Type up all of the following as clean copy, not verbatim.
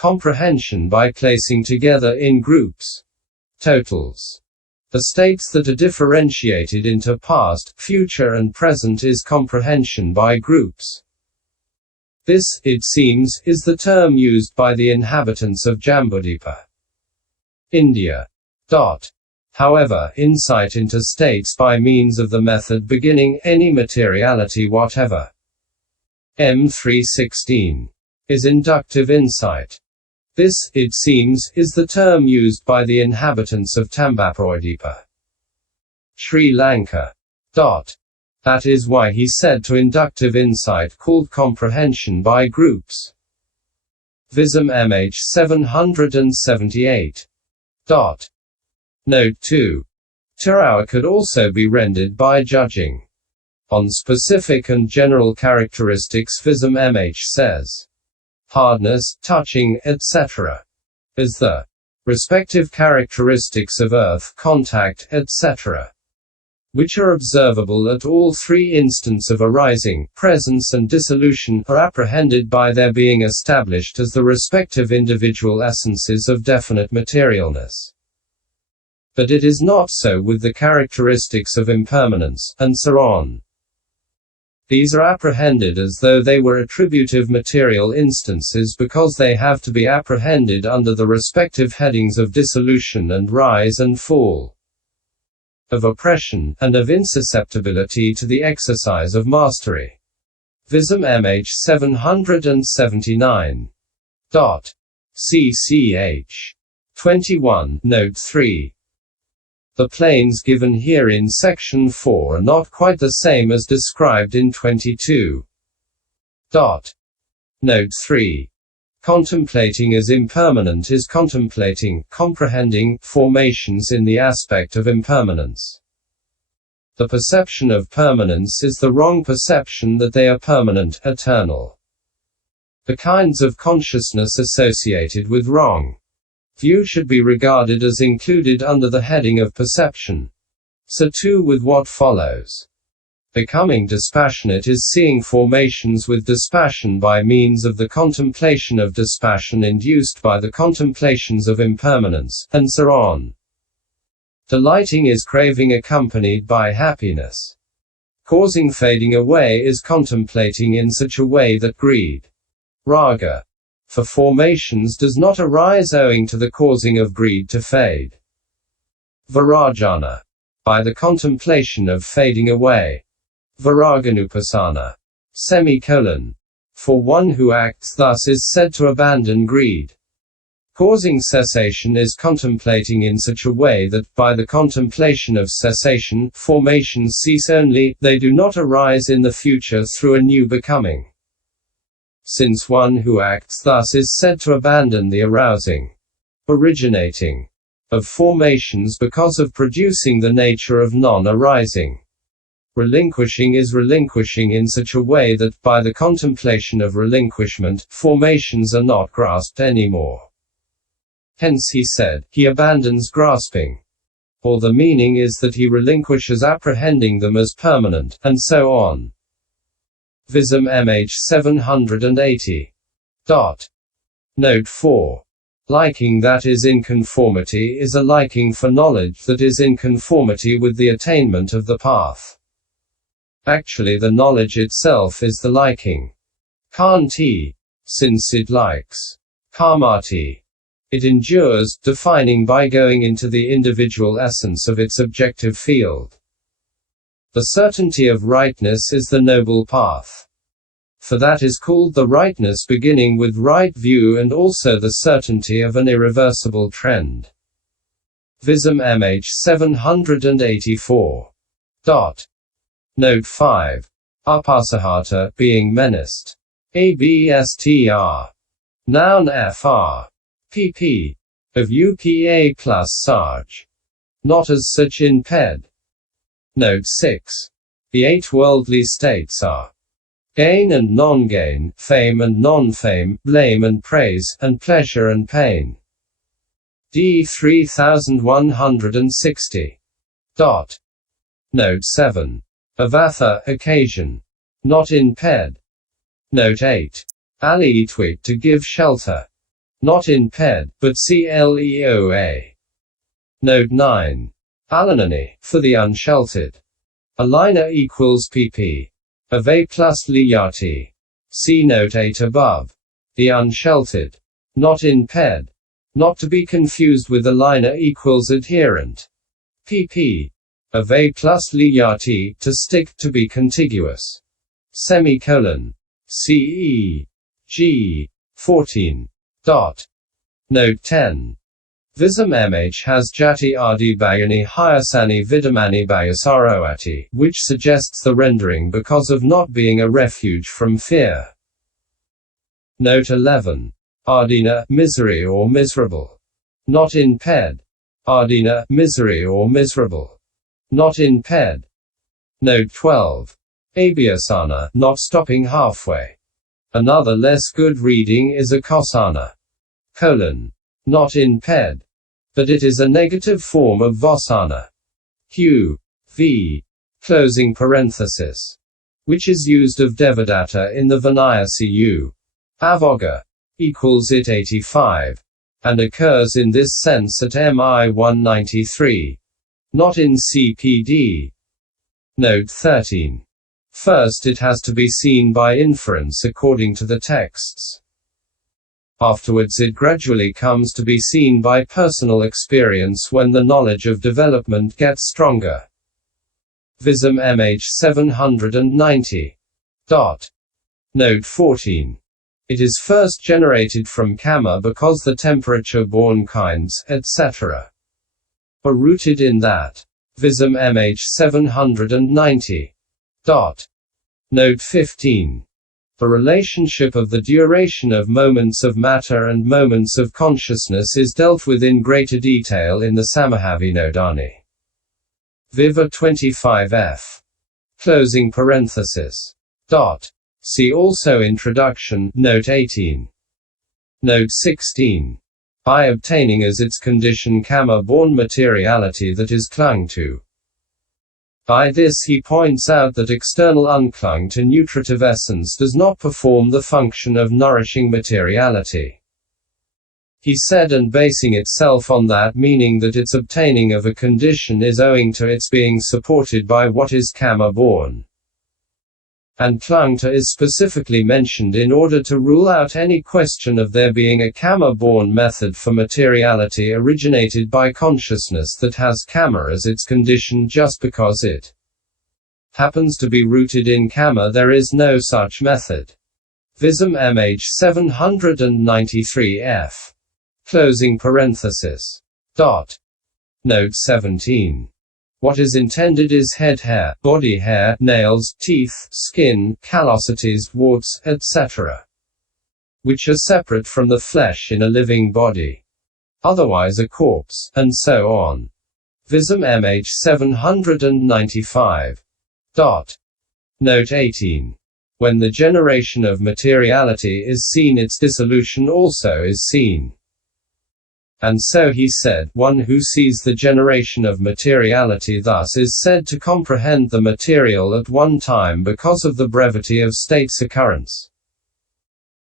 comprehension by placing together in groups, totals. The states that are differentiated into past, future and present is comprehension by groups. This, it seems, is the term used by the inhabitants of Jambudìpa, India. However, insight into states by means of the method beginning any materiality whatever, M316, is inductive insight. This, it seems, is the term used by the inhabitants of Tambapaooidìpa, Sri Lanka. That is why he said to inductive insight called comprehension by groups. Vism-mhþ 778. Note 2. Tìraoa could also be rendered by judging on specific and general characteristics. Vism-mhþ says, hardness, touching, etc. as the respective characteristics of earth, contact, etc., which are observable at all three instants of arising, presence and dissolution, are apprehended by their being established as the respective individual essences of definite materialness. But it is not so with the characteristics of impermanence, and so on. These are apprehended as though they were attributive material instances because they have to be apprehended under the respective headings of dissolution and rise and fall, of oppression, and of insusceptibility to the exercise of mastery. Vism-mhþ 779. CCH 21, Note 3. The planes given here in section 4 are not quite the same as described in 22. Note 3. Contemplating as impermanent is contemplating, comprehending, formations in the aspect of impermanence. The perception of permanence is the wrong perception that they are permanent, eternal. The kinds of consciousness associated with wrong view should be regarded as included under the heading of perception. So too with what follows. Becoming dispassionate is seeing formations with dispassion by means of the contemplation of dispassion induced by the contemplations of impermanence, and so on. Delighting is craving accompanied by happiness. Causing fading away is contemplating in such a way that greed, raga, for formations does not arise owing to the causing of greed to fade. Virajana, by the contemplation of fading away. Viraganupasana. For one who acts thus is said to abandon greed. Causing cessation is contemplating in such a way that, by the contemplation of cessation, formations cease only, they do not arise in the future through a new becoming. Since one who acts thus is said to abandon the arousing, originating, of formations because of producing the nature of non-arising. Relinquishing is relinquishing in such a way that, by the contemplation of relinquishment, formations are not grasped anymore. Hence he said, he abandons grasping. Or the meaning is that he relinquishes apprehending them as permanent, and so on. Vism-mhþ 780. Note 4. Liking that is in conformity is a liking for knowledge that is in conformity with the attainment of the path. Actually the knowledge itself is the liking. Kanti, since it likes. Kamati, it endures, defining by going into the individual essence of its objective field. The certainty of rightness is the noble path. For that is called the rightness beginning with right view and also the certainty of an irreversible trend. Vism-mhþ 784. Note 5. Upasahata, being menaced. ABSTR. Noun FR. pp. Of UPA plus Sarj. Not as such in Ped. Note 6. The 8 worldly states are gain and non-gain, fame and non-fame, blame and praise, and pleasure and pain. D 3160. Note 7. Avatha, occasion. Not in Ped. Note 8. Ali Itwig, to give shelter. not in ped, but cleoa. Note 9. Alanani, for the unsheltered. Alina equals pp. Of a plus liyati. See note 8 above. The unsheltered. Not in ped. Not to be confused with alina equals adherent. pp. Of a plus liyati, to stick, to be contiguous. Semicolon. CE. G. 14. Dot. Note 10. Vism-mhþ has jati adi bayani hyasani vidamani bayasaroati, which suggests the rendering because of not being a refuge from fear. Note 11. Ardina, misery or miserable. Not in ped. Ardina, misery or miserable. Not in ped. Note 12. Abhyasana, not stopping halfway. Another less good reading is akosana. Not in ped. But it is a negative form of vasana. Q. V. Closing parenthesis. Which is used of Devadatta in the Vinaya Cu. Avoga. Equals it 85. And occurs in this sense at MI 193. Not in CPD. Note 13. First it has to be seen by inference according to the texts. Afterwards it gradually comes to be seen by personal experience when the knowledge of development gets stronger. Vism-mhþ 790. Note 14. It is first generated from kama because the temperature-born kinds, etc. are rooted in that. Vism-mhþ 790. Note 15. The relationship of the duration of moments of matter and moments of consciousness is dealt with in greater detail in the Samahavinodani. Viva 25f. Closing parenthesis. See also Introduction, Note 18. Note 16. By obtaining as its condition kama-born materiality that is clung to. By this he points out that external unclung to nutritive essence does not perform the function of nourishing materiality. He said, and basing itself on that meaning that its obtaining of a condition is owing to its being supported by what is kama-born. And clung to is specifically mentioned in order to rule out any question of there being a kama-born method for materiality originated by consciousness that has kama as its condition just because it happens to be rooted in kama. There is no such method. Vism-mhþ 793f. Closing parenthesis. Note 17. What is intended is head hair, body hair, nails, teeth, skin, callosities, warts, etc. which are separate from the flesh in a living body. Otherwise a corpse, and so on. Vism-mhþ 795. Note 18. When the generation of materiality is seen, its dissolution also is seen. And so he said, one who sees the generation of materiality thus is said to comprehend the material at one time because of the brevity of state's occurrence.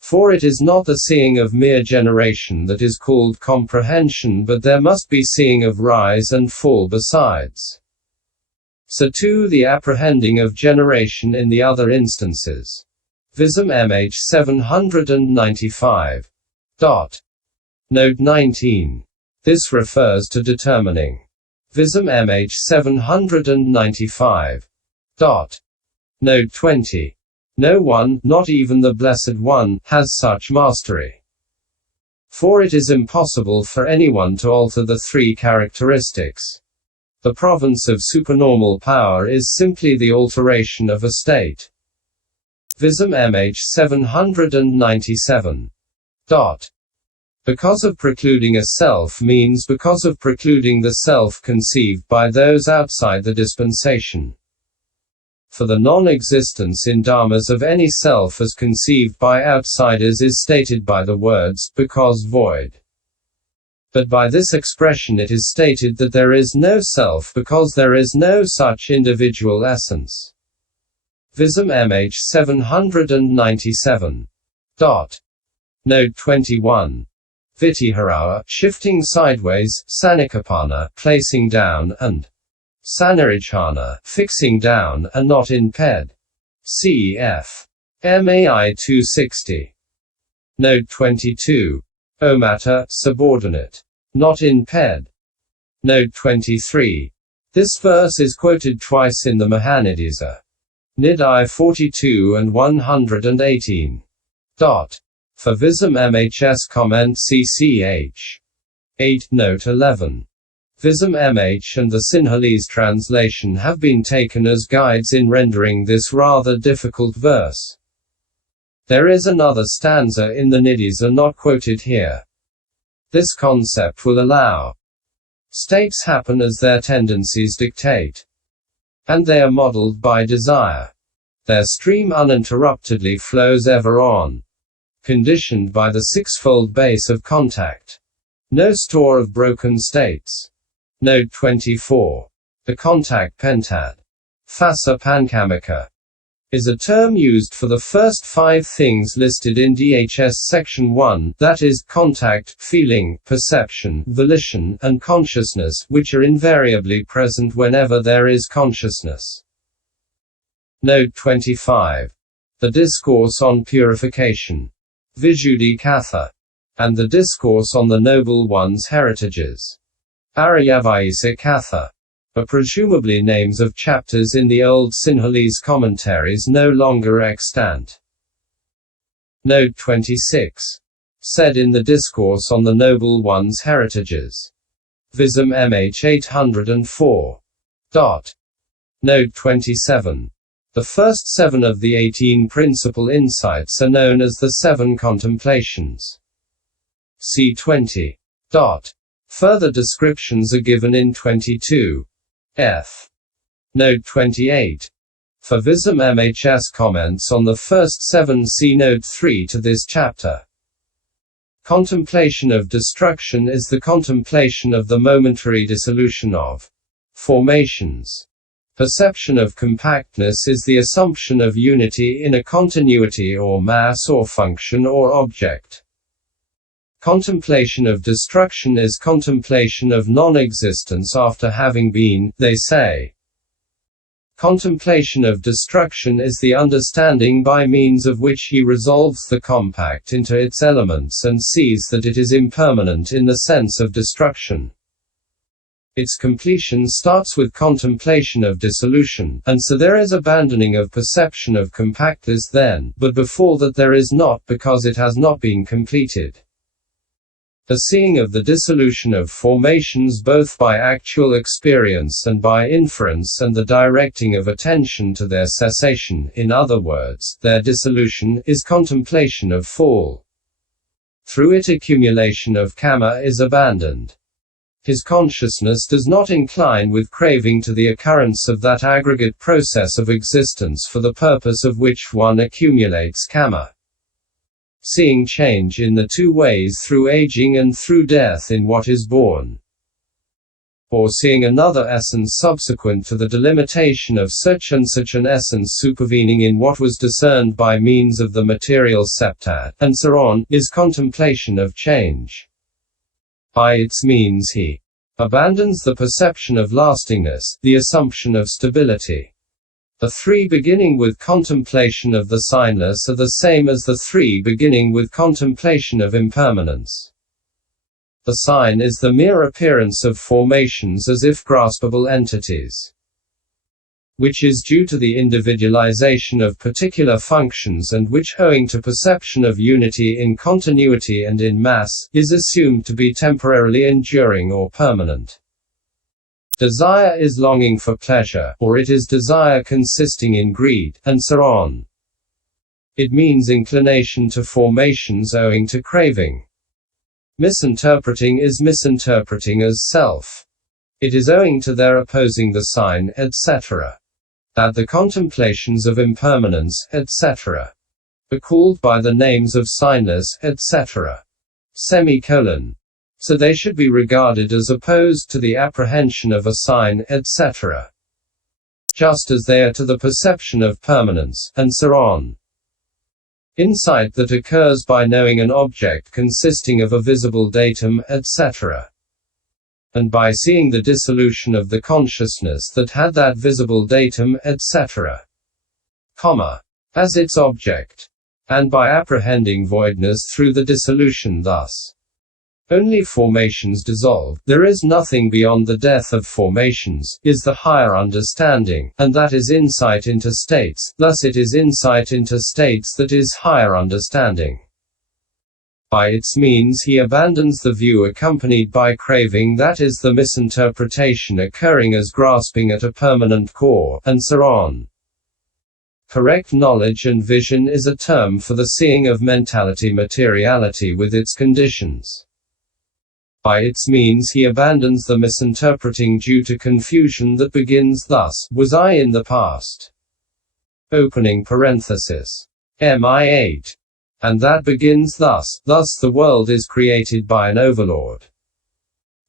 For it is not the seeing of mere generation that is called comprehension, but there must be seeing of rise and fall besides. So too the apprehending of generation in the other instances. Vism-mhþ 795. Note 19. This refers to determining. Vism-mhþ 795. Note 20. No one, not even the Blessed One, has such mastery. For it is impossible for anyone to alter the three characteristics. The province of supernormal power is simply the alteration of a state. Vism-mhþ 797. Because of precluding a self means because of precluding the self conceived by those outside the dispensation. For the non-existence in dharmas of any self as conceived by outsiders is stated by the words, because void. But by this expression it is stated that there is no self because there is no such individual essence. Vism-mhþ 797. Note 21. Vitiharawa, shifting sideways, Sanikapana, placing down, and Sanirajhana, fixing down, and not in ped. Cf. MAI 260. Note 22. Omata, subordinate. Not in ped. Note 23. This verse is quoted twice in the Mahanidisa. Nidai 42 and 118. For Vism-mh's comment CCH. 8, Note 11. Vism-mh and the Sinhalese translation have been taken as guides in rendering this rather difficult verse. There is another stanza in the Nidisa not quoted here. This concept will allow states happen as their tendencies dictate, and they are modeled by desire. Their stream uninterruptedly flows ever on, conditioned by the sixfold base of contact. No store of broken states. Note 24. The contact pentad, phassa pankamika, is a term used for the first 5 things listed in DHS Section 1, that is, contact, feeling, perception, volition, and consciousness, which are invariably present whenever there is consciousness. Note 25. The Discourse on Purification, Visuddhikatha, and the Discourse on the Noble One's Heritages, Ariyavaisa Katha, are presumably names of chapters in the old Sinhalese commentaries no longer extant. Note 26. Said in the Discourse on the Noble One's Heritages. Vism-mh 804. Note 27. The first 7 of the 18 principal insights are known as the 7 contemplations. See 20. Further descriptions are given in 22. F. Note 28. For Vism-mh's comments on the first 7, see Note 3 to this chapter. Contemplation of destruction is the contemplation of the momentary dissolution of formations. Perception of compactness is the assumption of unity in a continuity or mass or function or object. Contemplation of destruction is contemplation of non-existence after having been, they say. Contemplation of destruction is the understanding by means of which he resolves the compact into its elements and sees that it is impermanent in the sense of destruction. Its completion starts with contemplation of dissolution, and so there is abandoning of perception of compactness then, but before that there is not, because it has not been completed. The seeing of the dissolution of formations both by actual experience and by inference, and the directing of attention to their cessation, in other words, their dissolution, is contemplation of fall. Through it accumulation of kama is abandoned. His consciousness does not incline with craving to the occurrence of that aggregate process of existence for the purpose of which one accumulates kama. Seeing change in the 2 ways, through aging and through death in what is born. Or seeing another essence subsequent to the delimitation of such and such an essence supervening in what was discerned by means of the material septad, and so on, is contemplation of change. By its means he abandons the perception of lastingness, the assumption of stability. The 3 beginning with contemplation of the signless are the same as the 3 beginning with contemplation of impermanence. The sign is the mere appearance of formations as if graspable entities, which is due to the individualization of particular functions and which, owing to perception of unity in continuity and in mass, is assumed to be temporarily enduring or permanent. Desire is longing for pleasure, or it is desire consisting in greed, and so on. It means inclination to formations owing to craving. Misinterpreting is misinterpreting as self. It is owing to their opposing the sign, etc. That the contemplations of impermanence, etc. are called by the names of signless, etc. So they should be regarded as opposed to the apprehension of a sign, etc. Just as they are to the perception of permanence, and so on. Insight that occurs by knowing an object consisting of a visible datum, etc. And by seeing the dissolution of the consciousness that had that visible datum, etc. As its object. And by apprehending voidness through the dissolution thus. Only formations dissolve, there is nothing beyond the death of formations, is the higher understanding, and that is insight into states, thus it is insight into states that is higher understanding. By its means he abandons the view accompanied by craving, that is the misinterpretation occurring as grasping at a permanent core, and so on. Correct knowledge and vision is a term for the seeing of mentality materiality with its conditions. By its means he abandons the misinterpreting due to confusion that begins thus, was I in the past? Opening parenthesis. MI8. And that begins thus, thus the world is created by an overlord.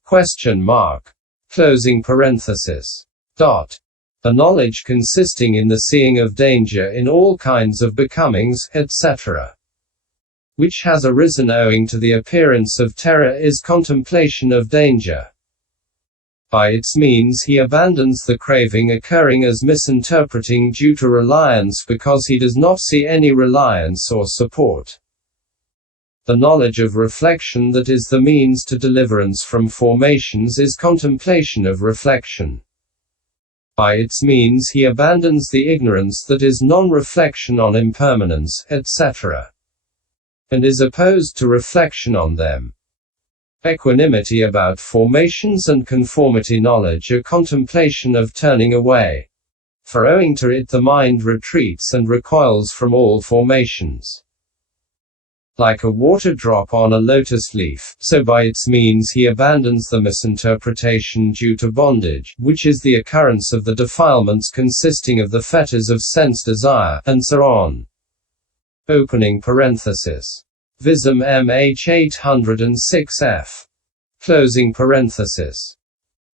Question mark. Closing parenthesis. Dot. A knowledge consisting in the seeing of danger in all kinds of becomings, etc. Which has arisen owing to the appearance of terror is contemplation of danger. By its means he abandons the craving occurring as misinterpreting due to reliance because he does not see any reliance or support. The knowledge of reflection that is the means to deliverance from formations is contemplation of reflection. By its means he abandons the ignorance that is non-reflection on impermanence, etc. And is opposed to reflection on them. Equanimity about formations and conformity knowledge are contemplation of turning away. For owing to it the mind retreats and recoils from all formations. Like a water drop on a lotus leaf, so by its means he abandons the misinterpretation due to bondage, which is the occurrence of the defilements consisting of the fetters of sense desire, and so on. Opening parenthesis. Vism-mhþ 806f. Closing parenthesis.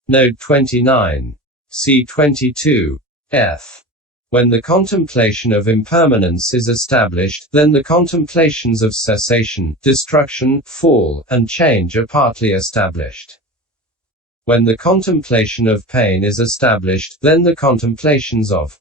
Note 29. C 22. F. When the contemplation of impermanence is established, then the contemplations of cessation, destruction, fall, and change are partly established. When the contemplation of pain is established, then the contemplations of